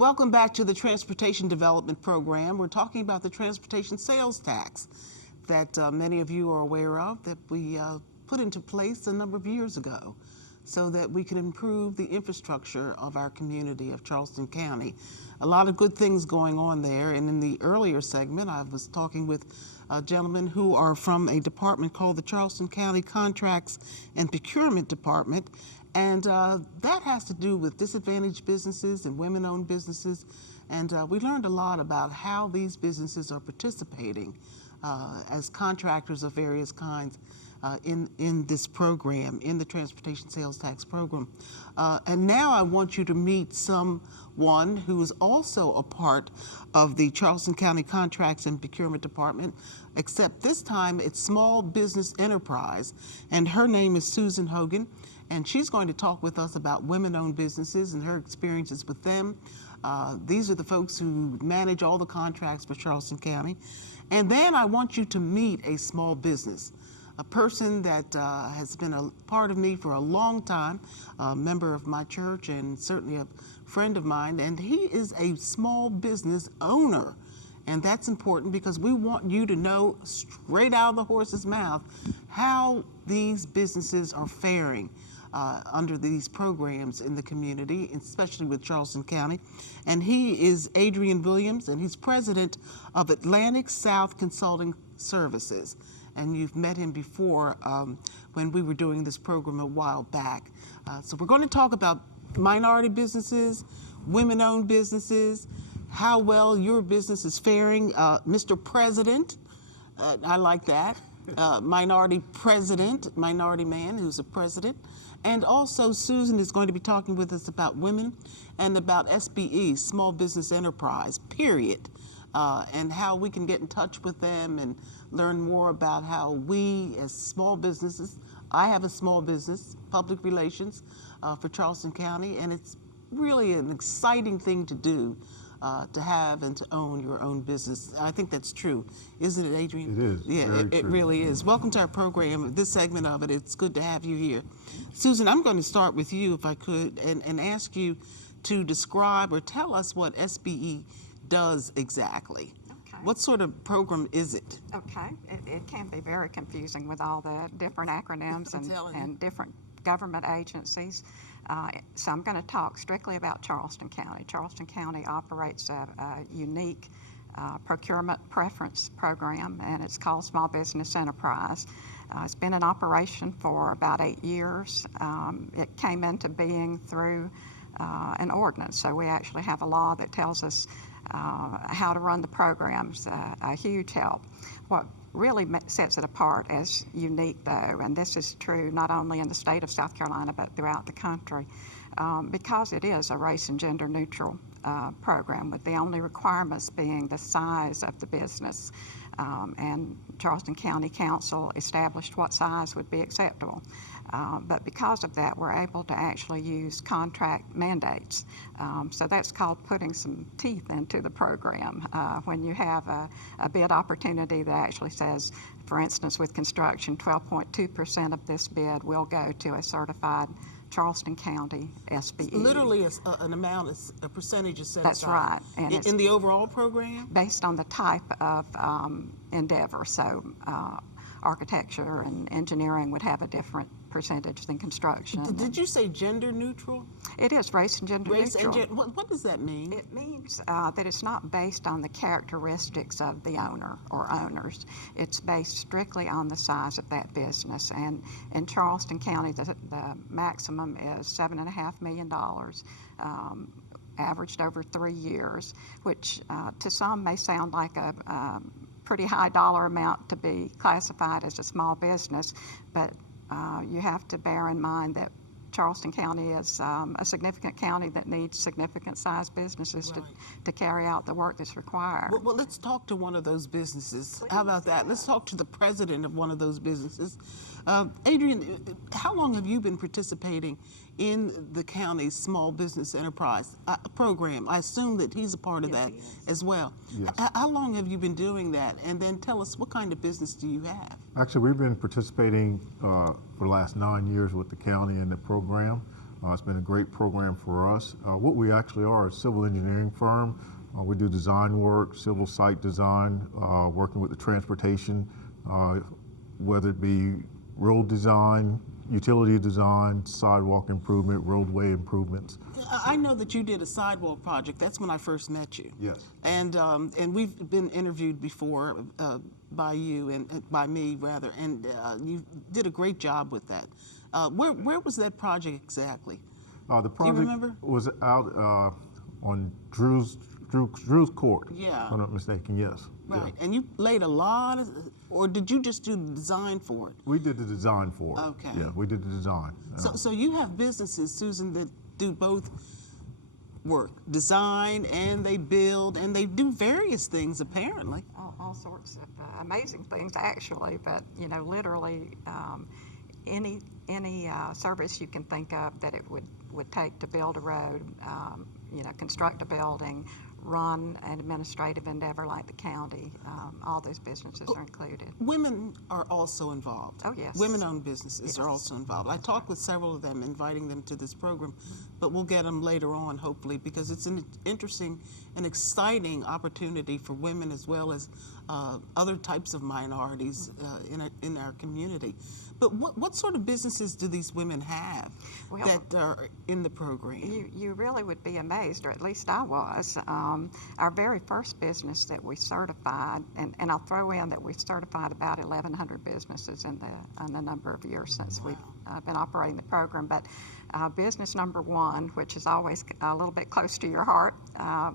Welcome back to the Transportation Development Program. We're talking about the transportation sales tax that many of you are aware of, that we put into place a number of years ago so that we can improve the infrastructure of our community of Charleston County. A lot of good things going on there, and in the earlier segment I was talking with gentlemen who are from a department called the Charleston County Contracts and Procurement Department. And that has to do with disadvantaged businesses and women-owned businesses. And we learned a lot about how these businesses are participating as contractors of various kinds in this program, in the Transportation Sales Tax Program. And now I want you to meet someone who is also a part of the Charleston County Contracts and Procurement Department, except this time it's Small Business Enterprise. And her name is Susan Hogan. And she's going to talk with us about women-owned businesses and her experiences with them. These are the folks who manage all the contracts for Charleston County. And then I want you to meet a small business, a person that has been a part of me for a long time, a member of my church and certainly a friend of mine, and he is a small business owner. And that's important because we want you to know straight out of the horse's mouth how these businesses are faring under these programs in the community, especially with Charleston County. And he is Adrian Williams, and he's president of Atlantic South Consulting Services. And you've met him before when we were doing this program a while back. So we're going to talk about minority businesses, women-owned businesses, how well your business is faring. Mr. President, I like that. Minority president, minority man who's a president. And also Susan is going to be talking with us about women and about SBE, Small Business Enterprise, period, and how we can get in touch with them and learn more about how we as small businesses, I have a small business, public relations for Charleston County, and it's really an exciting thing to do. To have and to own your own business. I think that's true. Isn't it, Adrian? It is. Yeah, it really is. Welcome to our program, this segment of it. It's good to have you here. Susan, I'm going to start with you, if I could, and ask you to describe or tell us what SBE does exactly. Okay. What sort of program is it? Okay. It can be very confusing with all the different acronyms and different government agencies. So I'm going to talk strictly about Charleston County. Charleston County operates a unique procurement preference program, and it's called Small Business Enterprise. It's been in operation for about 8 years. It came into being through an ordinance, so we actually have a law that tells us how to run the programs, a huge help. What really sets it apart as unique, though, and this is true not only in the state of South Carolina but throughout the country, because it is a race and gender neutral program, with the only requirements being the size of the business. And Charleston County Council established what size would be acceptable. But because of that, we're able to actually use contract mandates. So that's called putting some teeth into the program. When you have a bid opportunity that actually says, for instance, with construction, 12.2% of this bid will go to a certified Charleston County SBE. Literally an amount, a percentage is set That's aside. right. And in the overall program? Based on the type of endeavor. So architecture and engineering would have a different percentage than construction. Did you say gender neutral? It is race and gender neutral. What does that mean? It means that it's not based on the characteristics of the owner or owners. It's based strictly on the size of that business. And in Charleston County, the maximum is $7.5 million. Averaged over 3 years, which to some may sound like a pretty high dollar amount to be classified as a small business, but you have to bear in mind that Charleston County is a significant county that needs significant sized businesses to carry out the work that's required. Well, let's talk to one of those businesses. Please. How about that? Let's talk to the president of one of those businesses. Adrian, how long have you been participating in the county's Small Business Enterprise program? I assume that he's a part of that as well. Yes. How long have you been doing that? And then tell us, what kind of business do you have? Actually, we've been participating for the last 9 years with the county in the program. It's been a great program for us. What we actually are a civil engineering firm. We do design work, civil site design, working with the transportation, whether it be road design, utility design, sidewalk improvement, roadway improvements. I know that you did a sidewalk project. That's when I first met you. Yes. And we've been interviewed before by you and by me rather, and you did a great job with that. Where was that project exactly? The project Do you remember? was out on Drew's Court. Yeah. If I'm not mistaken, yes. Right. Yeah. And you laid a lot of, or did you just do the design for it? We did the design for it. Okay. Yeah, we did the design. So you have businesses, Susan, that do both work, design, and they build, and they do various things apparently. All sorts of amazing things, actually, but literally any service you can think of that it would take to build a road, construct a building, run an administrative endeavor like the county, all those businesses are included. Women are also involved. Oh, yes. Women-owned businesses are Yes. also involved. I talked with several of them, inviting them to this program, but we'll get them later on, hopefully, because it's an interesting and exciting opportunity for women as well as other types of minorities in our community. But what sort of businesses do these women have that are in the program? You really would be amazed, or at least I was. Our very first business that we certified, and I'll throw in that we've certified about 1,100 businesses in the number of years since we've been operating the program. But business number one, which is always a little bit close to your heart,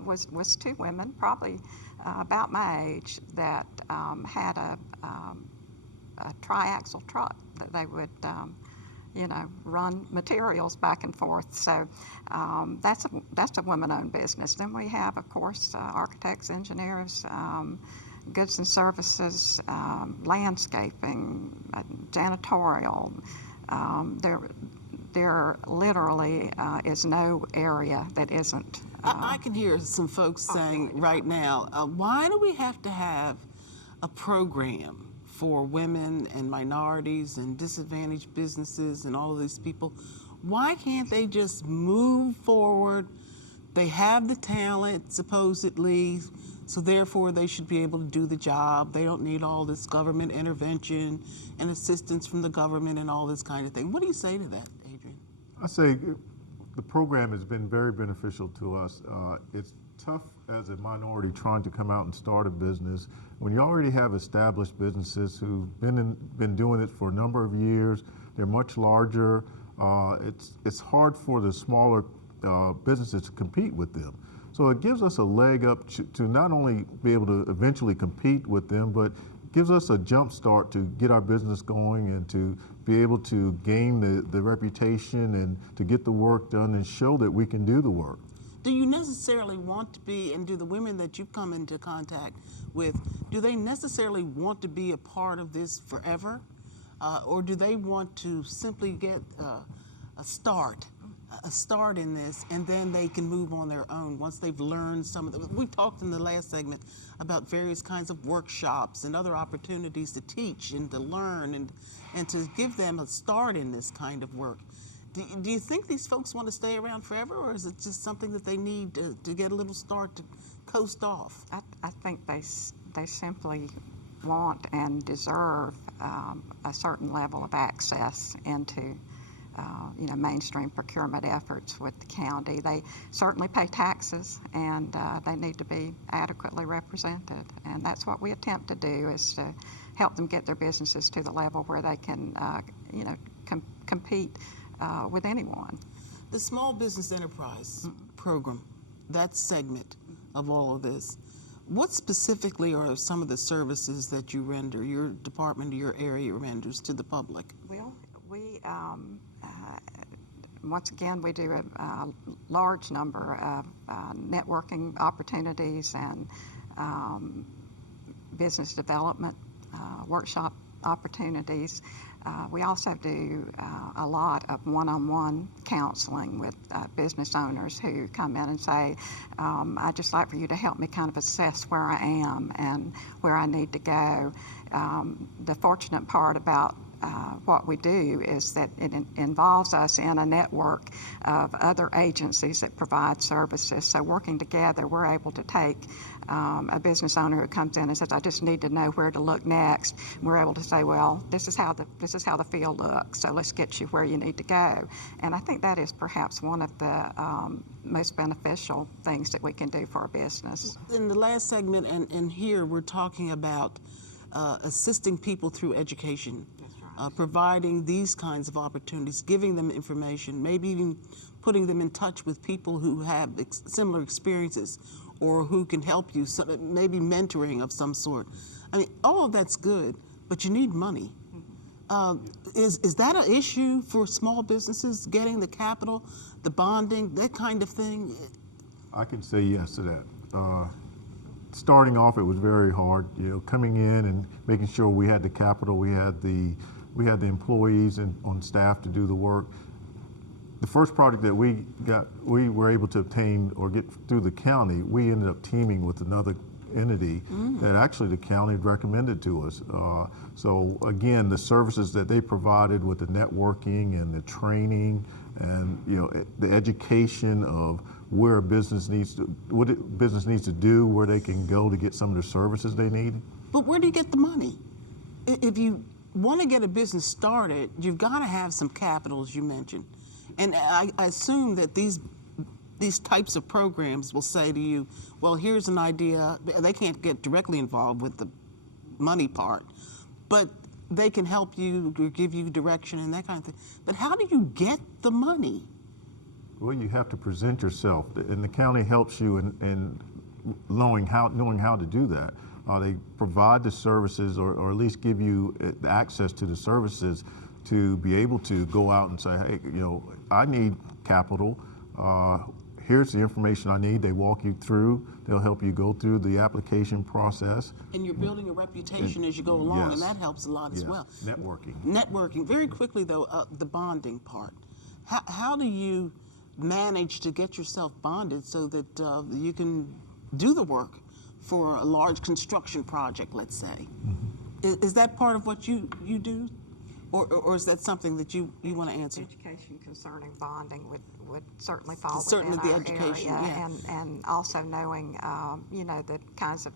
was two women, probably about my age, that had a triaxle truck that they would run materials back and forth. So that's a women-owned business. Then we have, of course, architects, engineers, goods and services, landscaping, janitorial. There literally is no area that isn't. I can hear some folks saying right now, why do we have to have a program for women and minorities and disadvantaged businesses and all of these people? Why can't they just move forward? They have the talent, supposedly, so therefore they should be able to do the job. They don't need all this government intervention and assistance from the government and all this kind of thing. What do you say to that, Adrian? I say the program has been very beneficial to us. It's tough as a minority trying to come out and start a business when you already have established businesses who've been doing it for a number of years. They're much larger. It's hard for the smaller businesses to compete with them. So it gives us a leg up to not only be able to eventually compete with them, but gives us a jump start to get our business going and to be able to gain the reputation and to get the work done and show that we can do the work. Do you necessarily want to be, and do the women that you come into contact with, do they necessarily want to be a part of this forever? Or do they want to simply get a start in this, and then they can move on their own once they've learned some of the, we talked in the last segment about various kinds of workshops and other opportunities to teach and to learn and to give them a start in this kind of work. Do you think these folks want to stay around forever, or is it just something that they need to get a little start to coast off? I think they simply want and deserve a certain level of access into mainstream procurement efforts with the county. They certainly pay taxes, and they need to be adequately represented. And that's what we attempt to do, is to help them get their businesses to the level where they can, compete with anyone. The Small Business Enterprise Program, that segment of all of this, what specifically are some of the services that you render, your department or your area renders to the public? Well, we, once again, we do a large number of networking opportunities and business development workshop opportunities. We also do a lot of one-on-one counseling with business owners who come in and say, I'd just like for you to help me kind of assess where I am and where I need to go. The fortunate part about what we do is that it involves us in a network of other agencies that provide services. So working together, we're able to take a business owner who comes in and says, I just need to know where to look next. We're able to say, well, this is how the field looks, so let's get you where you need to go. And I think that is perhaps one of the most beneficial things that we can do for a business. In the last segment and here, we're talking about assisting people through education. Providing these kinds of opportunities, giving them information, maybe even putting them in touch with people who have similar experiences or who can help you, maybe mentoring of some sort. I mean, all of that's good, but you need money. Is that an issue for small businesses, getting the capital, the bonding, that kind of thing? I can say yes to that. Starting off, it was very hard, coming in and making sure we had the capital, we had the employees on staff to do the work. The first project that we were able to obtain or get through the county, we ended up teaming with another entity that actually the county recommended to us. So again, the services that they provided with the networking and the training and the education of where a business what business needs to do, where they can go to get some of the services they need. But where do you get the money? If you want to get a business started, you've got to have some capital, as you mentioned. And I assume that these types of programs will say to you, well, here's an idea. They can't get directly involved with the money part, but they can help you or give you direction and that kind of thing. But how do you get the money? Well, you have to present yourself, and the county helps you in knowing how to do that. They provide the services or at least give you access to the services to be able to go out and say, hey, I need capital. Here's the information I need. They walk you through. They'll help you go through the application process. And you're building a reputation as you go along, and that helps a lot as well. Networking. Very quickly, though, the bonding part. How do you manage to get yourself bonded so that you can do the work for a large construction project, let's say? Is that part of what you do? Or is that something that you want to answer? Education concerning bonding would certainly fall certainly within the our education, area, and also knowing the kinds of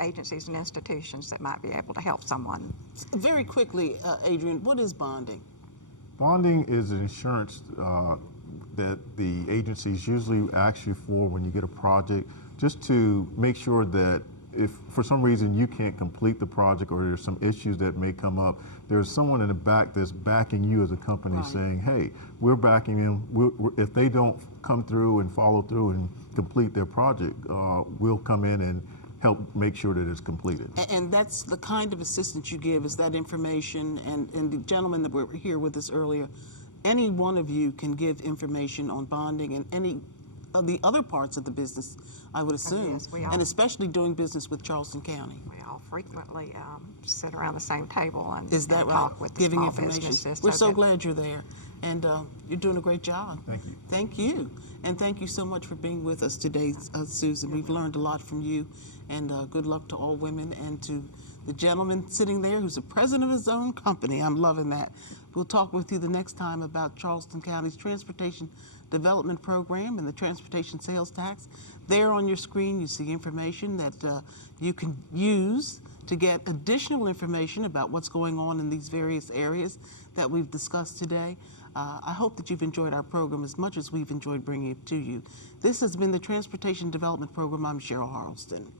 agencies and institutions that might be able to help someone. Very quickly, Adrian, what is bonding? Bonding is an insurance that the agencies usually ask you for when you get a project, just to make sure that if for some reason you can't complete the project or there's some issues that may come up, there's someone in the back that's backing you as a company saying, hey, we're backing them. If they don't come through and follow through and complete their project, we'll come in and help make sure that it's completed. And that's the kind of assistance you give, is that information. And the gentleman that were here with us earlier, any one of you can give information on bonding and any of the other parts of the business, I would assume, and especially doing business with Charleston County. We all frequently sit around the same table and talk with giving small information. businesses. We're so glad you're there, and you're doing a great job. Thank you. Thank you, and thank you so much for being with us today, Susan. We've learned a lot from you, and good luck to all women and to the gentleman sitting there who's the president of his own company. I'm loving that. We'll talk with you the next time about Charleston County's Transportation Development Program and the transportation sales tax. There on your screen, you see information that you can use to get additional information about what's going on in these various areas that we've discussed today. I hope that you've enjoyed our program as much as we've enjoyed bringing it to you. This has been the Transportation Development Program. I'm Cheryl Harleston.